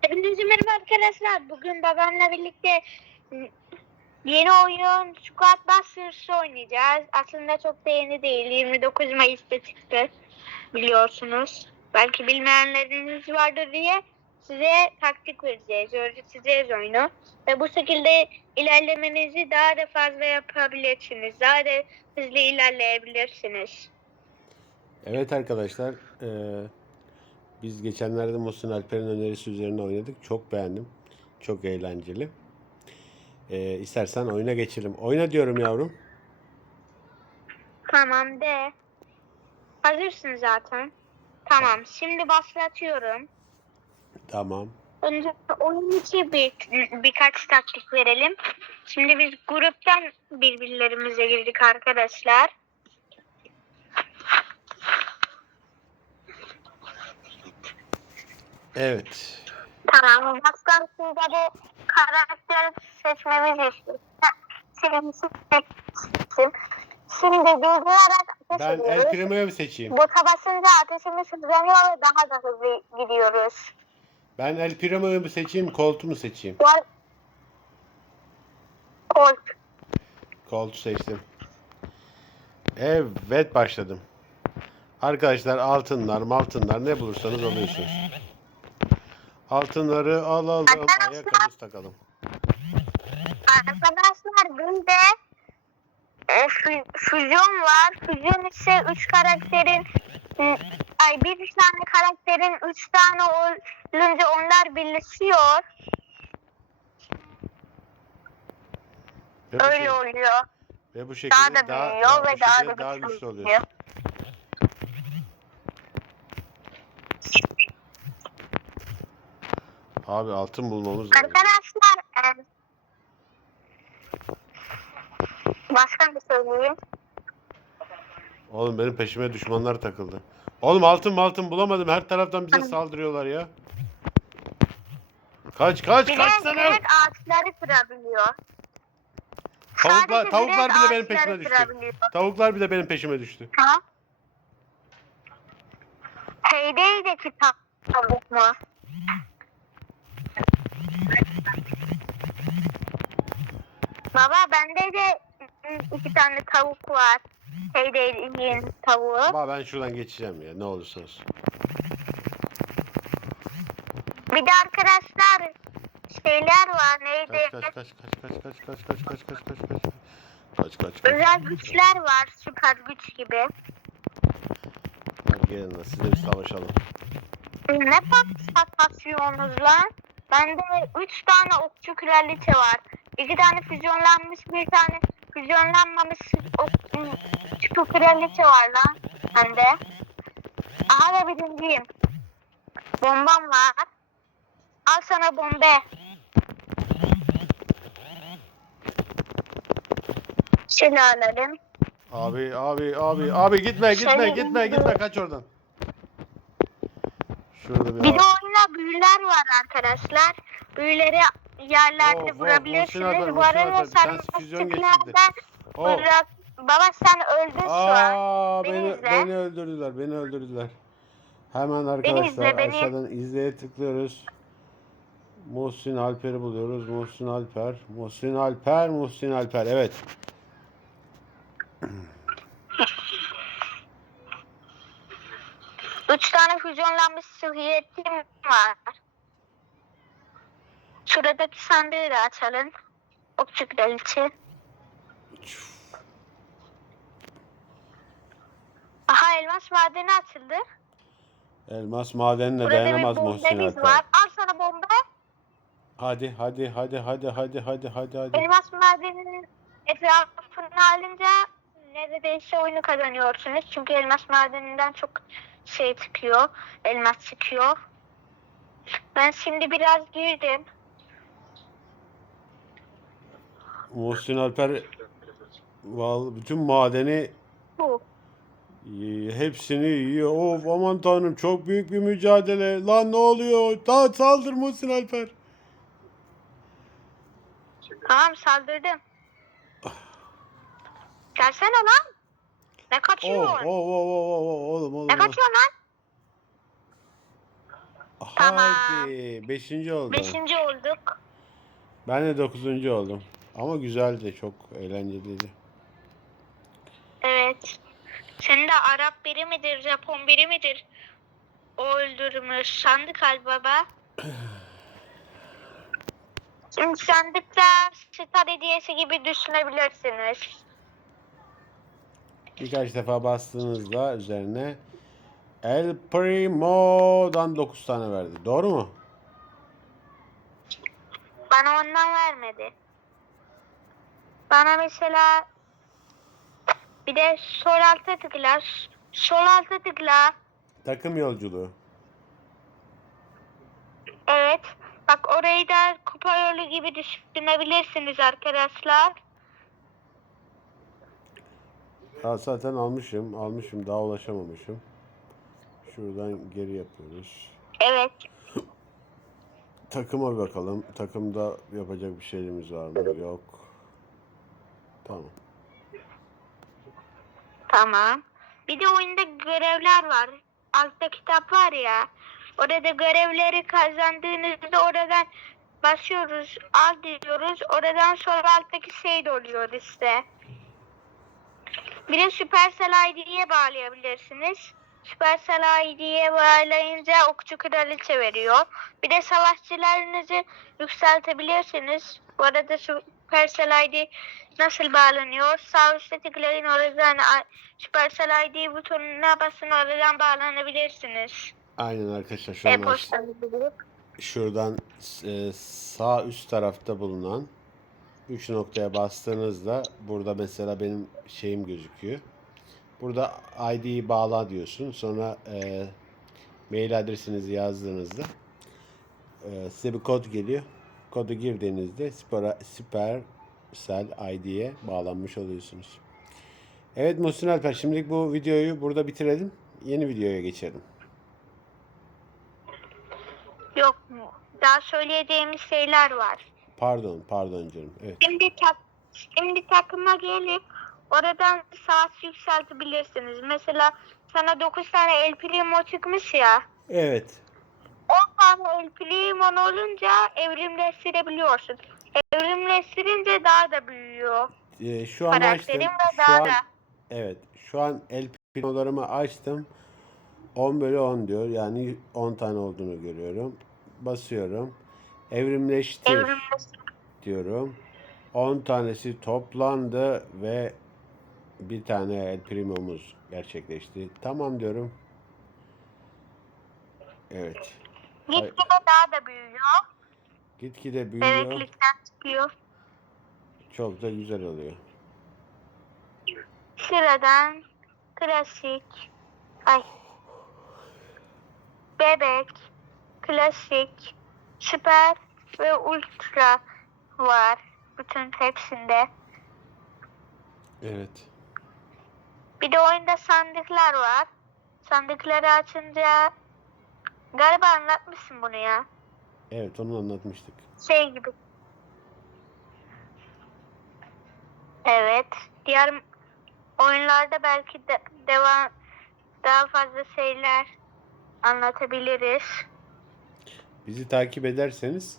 Hepinize merhaba arkadaşlar. Bugün babamla birlikte yeni oyun Squad Busters oynayacağız. Aslında çok da yeni değil. 29 Mayıs'ta çıktı. Biliyorsunuz. Belki bilmeyenleriniz vardır diye size taktik vereceğiz. Öğreteceğiz oyunu. Ve bu şekilde ilerlemenizi daha da fazla yapabilirsiniz. Daha da hızlı ilerleyebilirsiniz. Evet arkadaşlar, eee, biz geçenlerde Muhsin Alper'in önerisi üzerine oynadık. Çok beğendim. Çok eğlenceli. Eee istersen oyuna geçelim. Oyna diyorum yavrum. Tamam de. Hazırsın zaten. Tamam. Şimdi başlatıyorum. Tamam. Önce oyun içi bir, birkaç taktik verelim. Şimdi biz gruptan birbirlerimize girdik arkadaşlar. Evet. Tamam. Baştan şimdi bu karakter seçmemiz istiyor. Şimdi seçtim. Şimdi durdurarak ateş Ben ediyoruz. El Primo'yu seçeyim. Bota basınca ateşimiz hızlanıyor ve daha da hızlı gidiyoruz. Ben El Primo'yu mu seçeyim, Colt'u mu seçeyim? Ar- Colt. Colt'u seçtim. Evet başladım. Arkadaşlar altınlar, maltınlar ne bulursanız alıyorsunuz. Altınları alalım, Arkadaşlar- ayakkabımızı takalım. Arkadaşlar bunda e, fü- füzyon var. Füzyon ise 3 karakterin e, ay bir tane karakterin 3 tane olunca onlar birleşiyor. Ve bu, Öyle şey- oluyor. ve bu Daha şekilde da daha, büyüyor daha, bu ve daha şekilde da güçlü oluyor. Abi altın bulmamız lazım. Arkadaşlar e, başka bir söyleyeyim. Oğlum benim peşime düşmanlar takıldı. Oğlum altın altın bulamadım. Her taraftan bize saldırıyorlar ya. Kaç kaç de kaçsana. direkt ağaçları kırabiliyor. Tavuklar, Sadece tavuklar direkt bile benim ağaçları peşime düştü. kırabiliyor. Tavuklar bile benim peşime düştü. Ha? Heydey'deki tavuk mu? Baba bende de iki tane tavuk var. Heydey'in tavuğu. Ama ben şuradan geçeceğim ya ne olursa olsun. Bir de arkadaşlar şeyler var neydi? Kaç kaç kaç kaç kaç kaç kaç kaç kaç kaç kaç kaç kaç kaç kaç Özel güçler var süper güç gibi. Hadi gelin lan size bir savaşalım. Ne patlatıyorsunuz lan? Bende üç tane okçu kraliçe var. İki tane füzyonlanmış, bir tane füzyonlanmamış okçu kraliçe var lan bende. Aha da birinciyim. Bombam var. Al sana bombe. Şöyle alalım. Abi abi abi abi gitme gitme gitme gitme kaç oradan. Şurada bir Bir de ağaç. oyunda büyüler var arkadaşlar. Büyüleri yerlerde Of, of, vurabilirsiniz. Bu arada sen tanesi füzyon geçirdi. lastiklerden bırak. Baba sen öldün şu an. Aa Beni beni izle. beni öldürdüler. Beni öldürdüler. Hemen arkadaşlar izle, beni. aşağıdan izleye tıklıyoruz. Muhsin Alper'i buluyoruz. Muhsin Alper. Muhsin Alper. Muhsin Alper. Evet. Üç tane füzyonlanmış sıhhiyetim var. Şuradaki sandığı da açalım. Okçu kraliçe. Aha elmas madeni açıldı. Elmas madenine Burada bir dayanamaz Muhsin bombemiz Alper. var. Al sana bomba. Hadi hadi hadi hadi hadi hadi hadi hadi. Elmas madeninin etrafını alınca neredeyse oyunu kazanıyorsunuz. Çünkü elmas madeninden çok şey çıkıyor. Elmas çıkıyor. Ben şimdi biraz girdim. Muhsin Alper val bütün madeni Bu. e, hepsini yiyor. Of aman tanrım çok büyük bir mücadele. Lan ne oluyor? Daha saldır Muhsin Alper. Tamam saldırdım. Gelsene lan. Ne kaçıyorsun? oh, oh, oh, oh, oğlum oğlum. Ne oğlum. kaçıyorsun lan? Tamam. Hadi. Beşinci oldum. Beşinci olduk. Ben de dokuzuncu oldum. Ama güzeldi. Çok eğlenceliydi. Evet. Senin de Arap biri midir, Japon biri midir? O öldürmüş. Sandık al baba. Şimdi sandıkta star hediyesi gibi düşünebilirsiniz. Birkaç defa bastığınızda üzerine El Primo'dan 9 tane verdi. Doğru mu? Bana ondan vermedi. Bana mesela bir de sol alta tıkla. Sol alta tıkla. Takım yolculuğu. Evet. Bak orayı da kupa yolu gibi düşünebilirsiniz arkadaşlar. Ha, zaten almışım. Almışım. Daha ulaşamamışım. Şuradan geri yapıyoruz. Evet. Takıma bir bakalım. Takımda yapacak bir şeyimiz var mı? Yok. Tamam. Tamam. Bir de oyunda görevler var. Altta kitap var ya. Orada görevleri kazandığınızda oradan basıyoruz. Al diyoruz. Oradan sonra alttaki şey de oluyor işte. Bir de Supercell ID'ye bağlayabilirsiniz. Supercell ID'ye bağlayınca okçu kraliçe veriyor. Bir de savaşçılarınızı yükseltebilirsiniz. Bu arada Supercell ID nasıl bağlanıyor? Sağ üstte tıklayın oradan Supercell ID butonuna basın oradan bağlanabilirsiniz. Aynen arkadaşlar şu bulup. şuradan e, sağ üst tarafta bulunan 3 noktaya bastığınızda burada mesela benim şeyim gözüküyor. Burada ID'yi bağla diyorsun. Sonra e, mail adresinizi yazdığınızda e, size bir kod geliyor. Kodu girdiğinizde Super, Supercell ID'ye bağlanmış oluyorsunuz. Evet Muhsin Alper şimdilik bu videoyu burada bitirelim. Yeni videoya geçelim. Yok mu? Daha söyleyeceğimiz şeyler var. Pardon, pardon canım. Evet. Şimdi tak şimdi takıma gelip oradan saat yükseltebilirsiniz. Mesela sana 9 tane El Primo çıkmış ya. Evet. 10 tane El Primo'n olunca evrimleştirebiliyorsun. Evrimleştirince daha da büyüyor. Ee, şu an açtım. Ve Şu daha an da. evet. Şu an el pinolarımı açtım. 10 bölü 10 diyor. Yani 10 tane olduğunu görüyorum. Basıyorum. Evrimleştir Evrimleştir. diyorum. 10 tanesi toplandı ve bir tane el primomuz gerçekleşti. Tamam diyorum. Evet. Gitgide daha da büyüyor. Gitgide büyüyor. Bebeklikten çıkıyor. Çok da güzel oluyor. Sıradan klasik. Ay. Bebek, klasik, süper ve ultra var. Bütün hepsinde. Evet. Bir de oyunda sandıklar var. Sandıkları açınca galiba anlatmışsın bunu ya. Evet onu anlatmıştık. Şey gibi. Evet. Diğer oyunlarda belki de devam daha fazla şeyler anlatabiliriz. Bizi takip ederseniz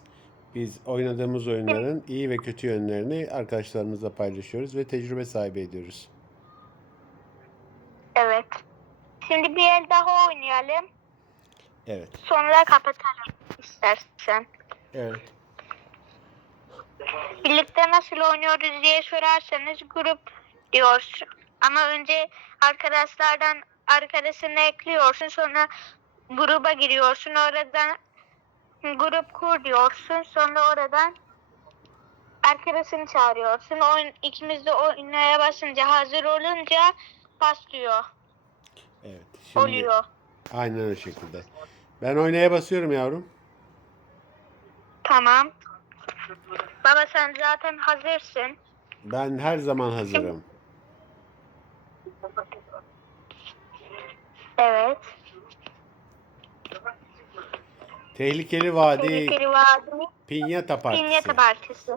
biz oynadığımız oyunların iyi ve kötü yönlerini arkadaşlarımızla paylaşıyoruz ve tecrübe sahibi ediyoruz. Evet. Şimdi bir el daha oynayalım. Evet. Sonra kapatalım istersen. Evet. Birlikte nasıl oynuyoruz diye sorarsanız grup diyorsun. Ama önce arkadaşlardan arkadaşını ekliyorsun. Sonra gruba giriyorsun. Oradan grup kur diyorsun. Sonra oradan arkadaşını çağırıyorsun. Oyun, ikimiz de oynaya basınca hazır olunca başlıyor. Evet. Şimdi Oluyor. aynen o şekilde. Ben oynaya basıyorum yavrum. Tamam. Baba sen zaten hazırsın. Ben her zaman hazırım. Evet. Tehlikeli Vadi Tehlikeli Vadi. Pinyata Partisi. Pinyata Partisi.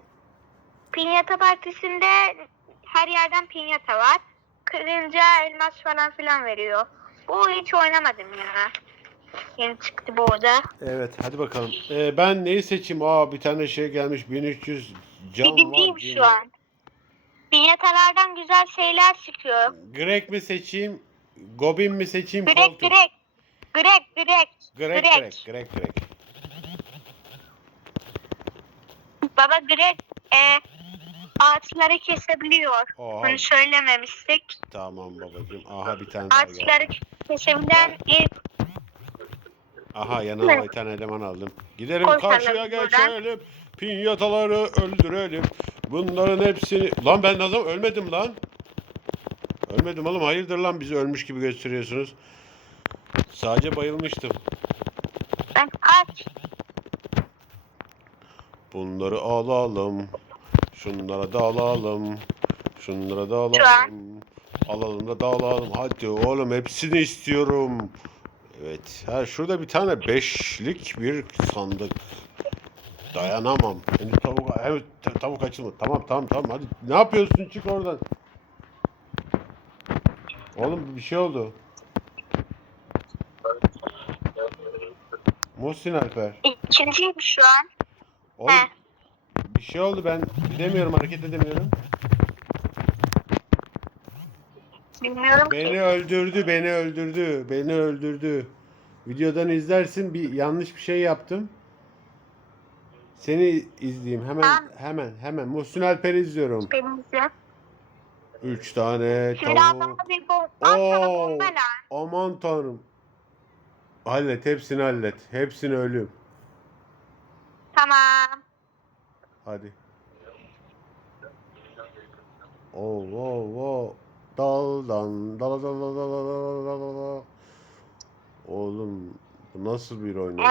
Pinyata Partisi'nde her yerden pinyata var. Kırınca elmas falan filan veriyor. Bu hiç oynamadım ya. Yeni çıktı bu oda. Evet hadi bakalım. Ee, ben neyi seçeyim? Aa bir tane şey gelmiş 1300 can var. Birinciyim şu an. Pinyatalardan güzel şeyler çıkıyor. Greg mi seçeyim? Gobin mi seçeyim? Grek Colton? Grek. Grek Grek. Greg, Greg. Greg, Greg, Greg. Baba Grek e, ağaçları kesebiliyor. Oha, Bunu söylememiştik. tamam babacığım. Aha bir tane daha geldi. Ağaçları kesebilen ilk Aha yanıma bir tane eleman aldım. Gidelim Koşalım karşıya buradan. geçelim. Pinyataları öldürelim. Bunların hepsini... Lan ben nasıl ölmedim lan? Ölmedim oğlum hayırdır lan bizi ölmüş gibi gösteriyorsunuz. Sadece bayılmıştım. ben aç. Bunları alalım. Şunlara da alalım. Şunlara da alalım. Alalım da dağılalım. Hadi oğlum hepsini istiyorum. Evet. Ha şurada bir tane beşlik bir sandık. Dayanamam. Henüz tavuk, evet, ta- tavuk açılmadı. Tamam tamam tamam hadi. Ne yapıyorsun? Çık oradan. Oğlum bir şey oldu. Muhsin Alper. İkinciyim şu an. Oğlum He. bir şey oldu ben gidemiyorum hareket edemiyorum. Bilmiyorum Beni ki. öldürdü, beni öldürdü, beni öldürdü. Videodan izlersin bir yanlış bir şey yaptım. Seni izleyeyim hemen Tamam. hemen hemen. Muhsin Alper'i izliyorum. Benimle. Üç tane Şimdi tavuk. adama bir bom Al sana Oo. bomba lan. Aman tanrım. Hallet hepsini hallet. Hepsini ölüm. Tamam. Hadi. Oo, oo, oo. Daldan, dala dala dala dala dala dala. Oğlum bu nasıl bir oyun oldu?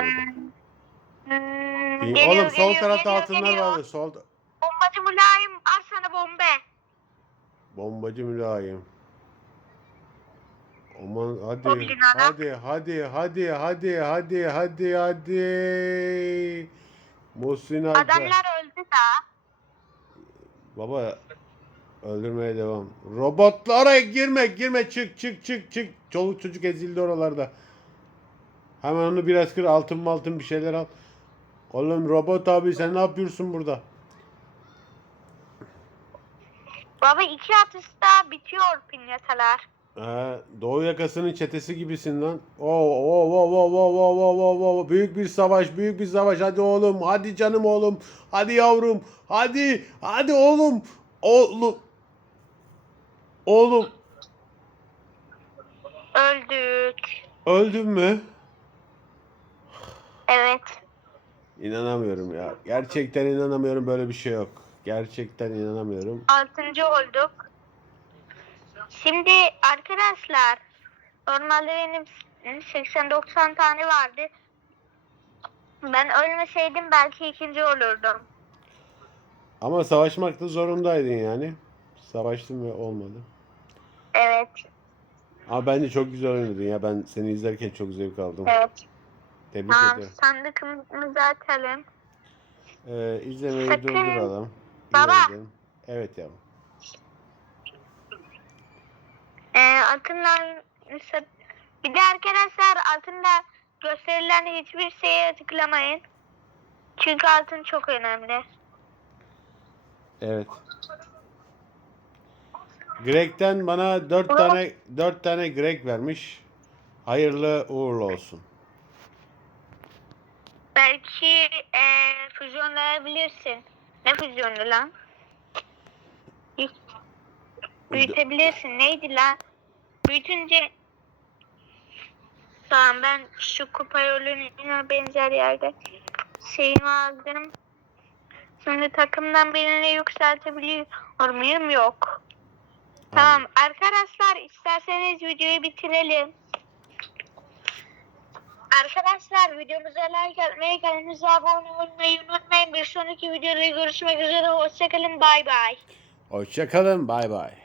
Hmm, İyi, geliyor, Oğlum sol geliyor, tarafta geliyor, altınlar geliyor. vardı. Sol Bombacı mülayim al sana bombe. bombacı mülayim. Aman hadi. Ana. Hadi hadi hadi hadi hadi hadi hadi. Muhsin Alper. Adamlar öldü da. Baba öldürmeye devam. Robotlara girme girme çık çık çık çık. Çoluk çocuk ezildi oralarda. Hemen onu biraz kır altın altın bir şeyler al. Oğlum robot abi sen ne yapıyorsun burada? Baba iki atışta bitiyor pinyatalar. Ee, Doğu yakasının çetesi gibisin lan. Oo, oo, oo, oo, oo, oo, oo, oo, Büyük bir savaş, büyük bir savaş. Hadi oğlum, hadi canım oğlum. Hadi yavrum, hadi, hadi oğlum. Oğlum. Oğlum. Öldük. Öldün mü? Evet. İnanamıyorum ya. Gerçekten inanamıyorum böyle bir şey yok. Gerçekten inanamıyorum. Altıncı olduk. Şimdi arkadaşlar normalde benim 80-90 tane vardı. Ben ölmeseydim belki ikinci olurdum. Ama savaşmakta zorundaydın yani. Savaştın ve olmadı. Evet. Ama bence çok güzel oynadın ya. Ben seni izlerken çok zevk aldım. Evet. Tebrik Tamam ederim. sandıkımızı açalım. Ee, izlemeyi Sakın. durduralım. Baba. İlerleyelim. Evet yavrum. Ee, altınlar bir de arkadaşlar altında gösterilen hiçbir şeye tıklamayın. Çünkü altın çok önemli. Evet. Greg'den bana dört tane dört tane Greg vermiş. Hayırlı uğurlu olsun. Belki e, füzyonlayabilirsin. Ne füzyonu lan? Büyütebilirsin. Neydi lan? Büyütünce Tamam ben şu kupa yoluna benzer yerde şeyimi aldım. Şimdi takımdan birini yükseltebiliyor muyum? Yok. Tamam arkadaşlar isterseniz videoyu bitirelim. Arkadaşlar videomuza like atmayı, kanalımıza abone olmayı unutmayın. Bir sonraki videoda görüşmek üzere. Hoşçakalın. Bay bay. Hoşçakalın. Bay bay.